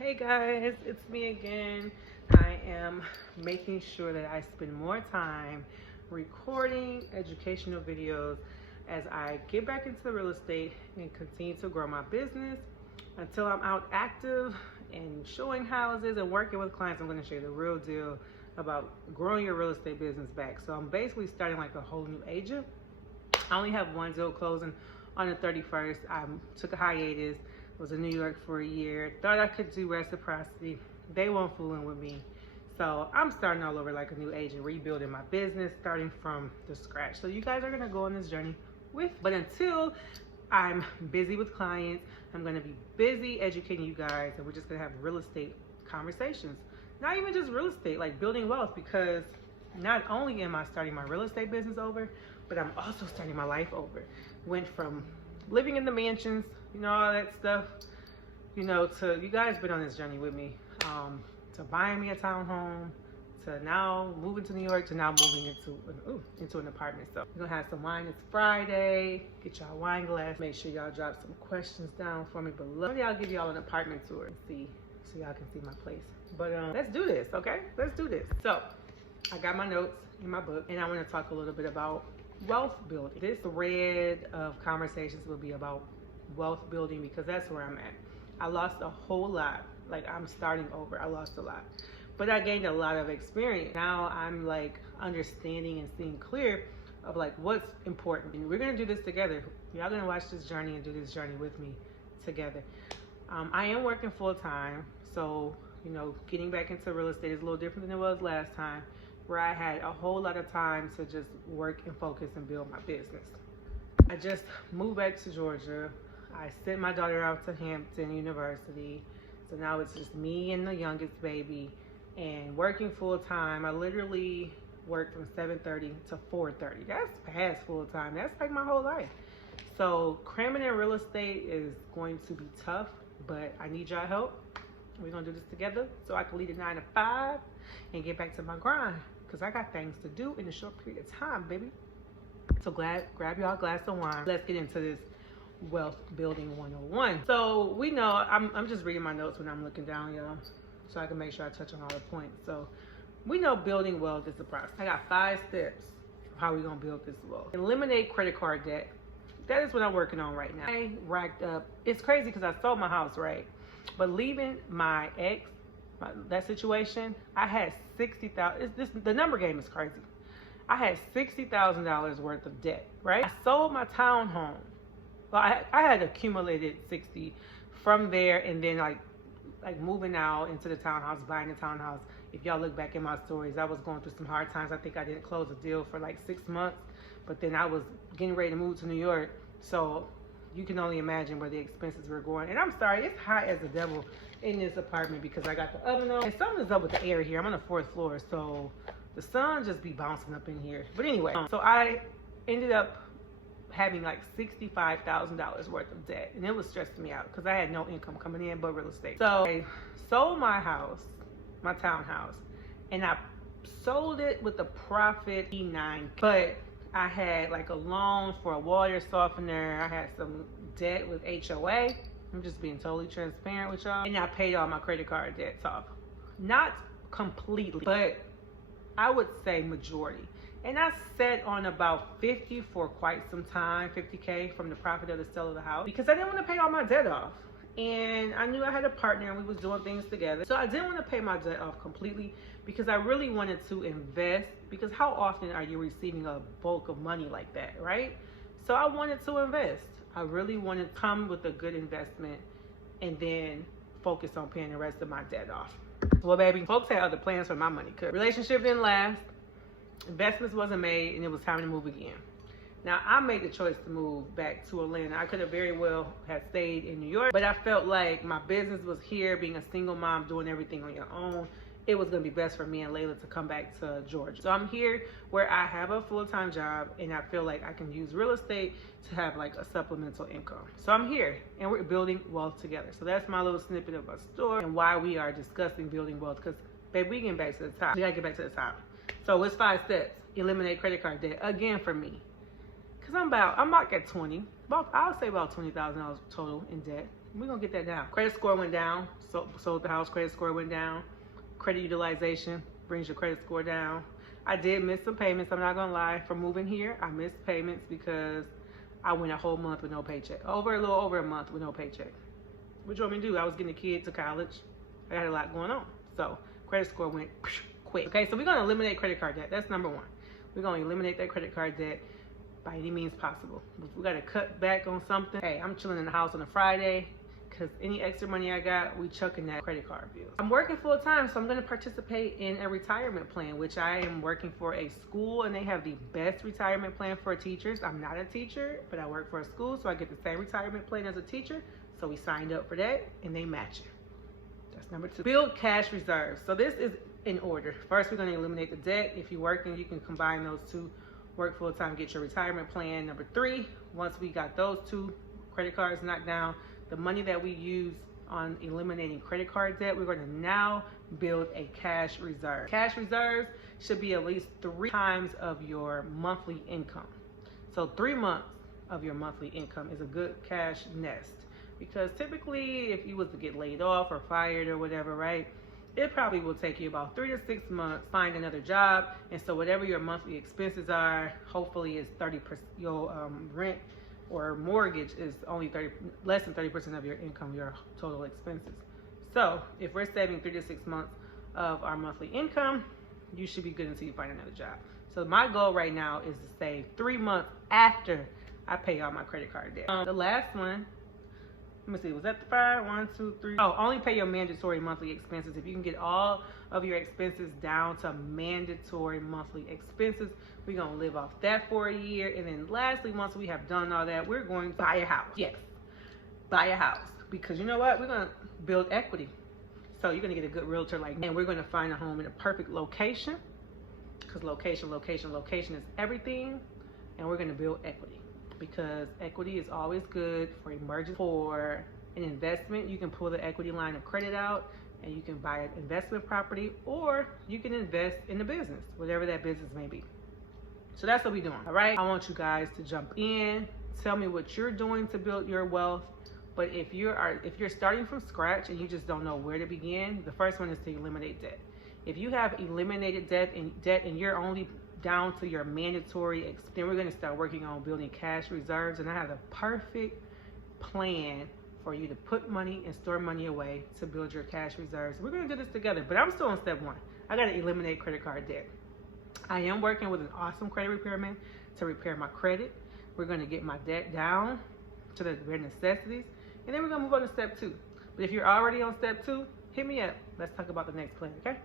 Hey guys, it's me again. I am making sure that I spend more time recording educational videos as I get back into the real estate and continue to grow my business until I'm out active and showing houses and working with clients. I'm going to show you the real deal about growing your real estate business back. So I'm basically starting like a whole new agent. I only have one deal closing on the 31st. I took a hiatus, was in New York for a year, thought I could do reciprocity. They weren't fooling with me. So I'm starting all over like a new agent, rebuilding my business, starting from the scratch. So you guys are gonna go on this journey with, but until I'm busy with clients, I'm gonna be busy educating you guys, and we're just gonna have real estate conversations. Not even just real estate, like building wealth, because not only am I starting my real estate business over, but I'm also starting my life over. Went from living in the mansions, you know, all that stuff, you know, to, you guys been on this journey with me, to buying me a townhome, to now moving to New York, to now moving into an apartment. So we're gonna have some wine. It's Friday. Get y'all wine glass. Make sure y'all drop some questions down for me below. Maybe I'll give y'all an apartment tour and see, so y'all can see my place. But let's do this, okay? Let's do this. So I got my notes in my book, and I want to talk a little bit about wealth building. This thread of conversations will be about wealth building because that's where I'm at. I lost a whole lot. Like, I'm starting over. I lost a lot, but I gained a lot of experience. Now I'm like understanding and seeing clear of like what's important, and we're gonna do this together. Y'all gonna watch this journey and do this journey with me together. I am working full time, so you know, getting back into real estate is a little different than it was last time, where I had a whole lot of time to just work and focus and build my business. I just moved back to Georgia. I sent my daughter out to Hampton University. So now it's just me and the youngest baby and working full time. I literally work from 7:30 to 4:30. That's past full time. That's like my whole life. So cramming in real estate is going to be tough, but I need y'all help. We're gonna do this together so I can leave a 9 to 5 and get back to my grind, because I got things to do in a short period of time, baby. So grab y'all a glass of wine. Let's get into this wealth building 101. So we know, I'm just reading my notes when I'm looking down, y'all, so I can make sure I touch on all the points. So we know building wealth is the process. I got 5 steps of how we're gonna build this wealth. Eliminate credit card debt. That is what I'm working on right now. I racked up, it's crazy because I sold my house, right? But leaving my ex, that situation, I had $60,000. The number game is crazy. I had $60,000 worth of debt, right? I sold my townhome. Well, I had accumulated 60 from there, and then like moving out into the townhouse, buying the townhouse. If y'all look back in my stories, I was going through some hard times. I think I didn't close a deal for like 6 months, but then I was getting ready to move to New York. So you can only imagine where the expenses were going. And I'm sorry, it's hot as the devil in this apartment because I got the oven on. And something's up with the air here. I'm on the 4th floor, so the sun just be bouncing up in here. But anyway, so I ended up having like $65,000 worth of debt, and it was stressing me out because I had no income coming in but real estate. So I sold my house, my townhouse, and I sold it with a profit E9, but I had like a loan for a water softener. I had some debt with HOA. I'm just being totally transparent with y'all. And I paid all my credit card debts off. Not completely, but I would say majority. And I sat on about 50 for quite some time, 50K from the profit of the sale of the house, because I didn't want to pay all my debt off. And I knew I had a partner and we was doing things together. So I didn't want to pay my debt off completely because I really wanted to invest, because how often are you receiving a bulk of money like that, right? So I wanted to invest. I really wanted to come with a good investment and then focus on paying the rest of my debt off. Well, baby, folks had other plans for my money. Relationship didn't last, investments wasn't made, and it was time to move again. Now, I made the choice to move back to Atlanta. I could have very well have stayed in New York, but I felt like my business was here, being a single mom, doing everything on your own. It was gonna be best for me and Layla to come back to Georgia. So I'm here where I have a full-time job, and I feel like I can use real estate to have like a supplemental income. So I'm here, and we're building wealth together. So that's my little snippet of a story and why we are discussing building wealth, because babe, we getting back to the top. We gotta get back to the top. So it's 5 steps. Eliminate credit card debt, again for me. Cause I'm about at 20, I'll say about $20,000 total in debt. We're gonna get that down. Credit score went down. So sold the house, credit score went down. Credit utilization brings your credit score down. I did miss some payments, I'm not gonna lie. For moving here, I missed payments because I went a whole month with no paycheck. A little over a month with no paycheck. What you want me to do? I was getting a kid to college. I had a lot going on. So credit score went quick. Okay, so we're gonna eliminate credit card debt. That's number one. We're gonna eliminate that credit card debt by any means possible. If we gotta cut back on something, hey, I'm chilling in the house on a Friday, because any extra money I got, we chucking that credit card bill. I'm working full time, so I'm gonna participate in a retirement plan, which I am working for a school, and they have the best retirement plan for teachers. I'm not a teacher, but I work for a school, so I get the same retirement plan as a teacher. So we signed up for that, and they match it. That's number two. Build cash reserves. So this is in order. First, we're gonna eliminate the debt. If you're working, you can combine those two. Work full time, get your retirement plan. Number three, once we got those two credit cards knocked down, the money that we use on eliminating credit card debt, we're going to now build a cash reserve. Cash reserves should be at least 3 times of your monthly income. So 3 months of your monthly income is a good cash nest, because typically if you was to get laid off or fired or whatever, right, it probably will take you about 3 to 6 months to find another job. And so whatever your monthly expenses are, hopefully is 30%. Your rent or mortgage is only less than 30% of your income, your total expenses. So if we're saving 3 to 6 months of our monthly income, you should be good until you find another job. So my goal right now is to save 3 months after I pay all my credit card debt. The last one, let me see, was that the 5? 1, 2, 3. Oh, only pay your mandatory monthly expenses. If you can get all of your expenses down to mandatory monthly expenses, we're gonna live off that for a year. And then lastly, once we have done all that, we're going to buy a house. Yes, buy a house. Because you know what? We're gonna build equity. So you're gonna get a good realtor like me, and we're gonna find a home in a perfect location, because location is everything. And we're gonna build equity, because equity is always good for emergency. For an investment, you can pull the equity line of credit out and you can buy an investment property, or you can invest in a business, whatever that business may be. So that's what we're doing. All right, I want you guys to jump in, tell me what you're doing to build your wealth. But if you're starting from scratch and you just don't know where to begin, the first one is to eliminate debt. If you have eliminated debt and you're only down to your mandatory, then we're going to start working on building cash reserves. And I have the perfect plan for you to put money and store money away to build your cash reserves. We're going to do this together, but I'm still on step 1. I got to eliminate credit card debt. I am working with an awesome credit repairman to repair my credit. We're going to get my debt down to the bare necessities, and then we're going to move on to step 2. But if you're already on step 2, hit me up. Let's talk about the next plan, okay?